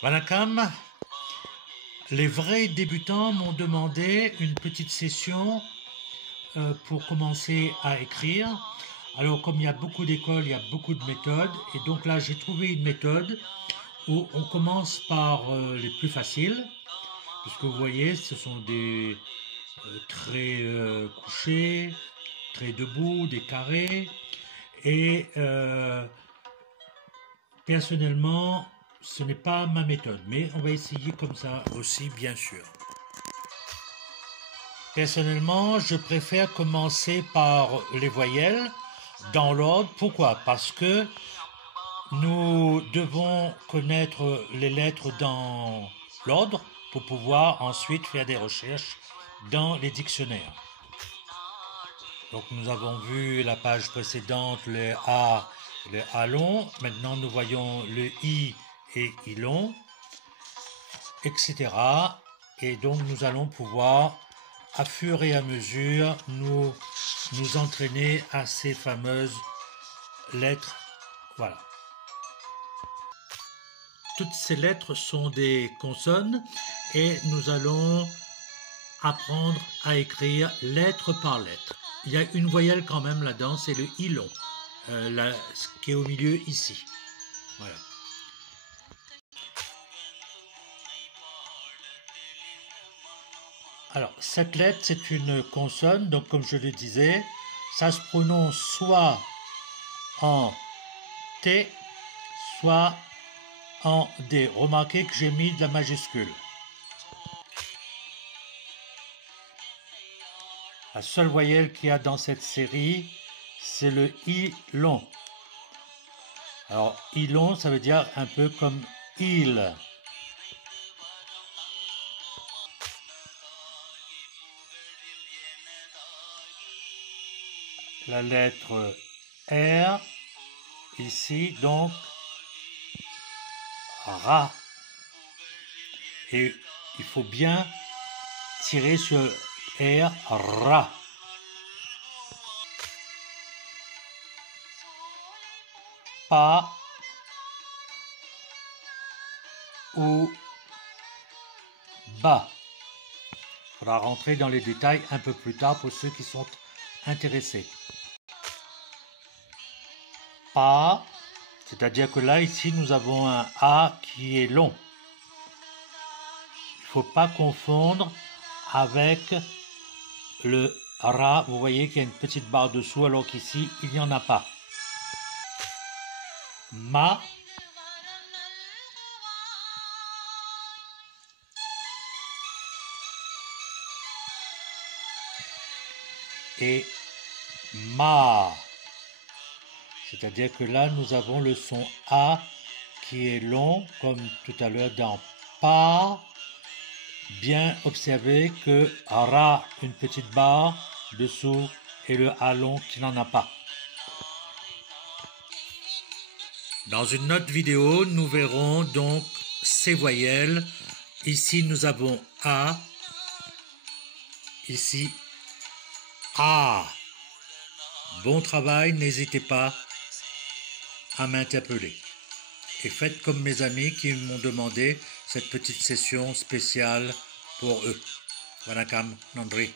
Wanakam, les vrais débutants m'ont demandé une petite session pour commencer à écrire. Alors comme il y a beaucoup d'écoles, il y a beaucoup de méthodes, et donc là j'ai trouvé une méthode où on commence par les plus faciles, puisque vous voyez ce sont des traits couchés, traits debout, des carrés, et personnellement ce n'est pas ma méthode, mais on va essayer comme ça aussi bien sûr. Personnellement, je préfère commencer par les voyelles dans l'ordre. Pourquoi? Parce que nous devons connaître les lettres dans l'ordre pour pouvoir ensuite faire des recherches dans les dictionnaires. Donc nous avons vu la page précédente le A long. Maintenant nous voyons le I et I long, etc. Et donc nous allons pouvoir à fur et à mesure nous entraîner à ces fameuses lettres. Voilà. Toutes ces lettres sont des consonnes et nous allons apprendre à écrire lettre par lettre. Il y a une voyelle quand même là-dedans, c'est le I long, qui est au milieu ici. Voilà. Alors, cette lettre, c'est une consonne, donc comme je le disais, ça se prononce soit en T, soit en D. Remarquez que j'ai mis de la majuscule. La seule voyelle qu'il y a dans cette série, c'est le I long. Alors, I long, ça veut dire un peu comme il. La lettre R, ici, donc, Ra. Et il faut bien tirer sur R, Ra. Pa ou Ba. Il faudra rentrer dans les détails un peu plus tard pour ceux qui sont intéressés. Pa, c'est-à-dire que là, ici, nous avons un A qui est long. Il ne faut pas confondre avec le Ra. Vous voyez qu'il y a une petite barre dessous, alors qu'ici, il n'y en a pas. Ma. Et Ma. C'est-à-dire que là, nous avons le son A qui est long, comme tout à l'heure dans Pa. Bien observer que Ra, une petite barre dessous, et le A long qui n'en a pas. Dans une autre vidéo, nous verrons donc ces voyelles. Ici, nous avons A. Ici, A. Bon travail, n'hésitez pas à m'interpeller. Et faites comme mes amis qui m'ont demandé cette petite session spéciale pour eux. Wanakam, Nandri.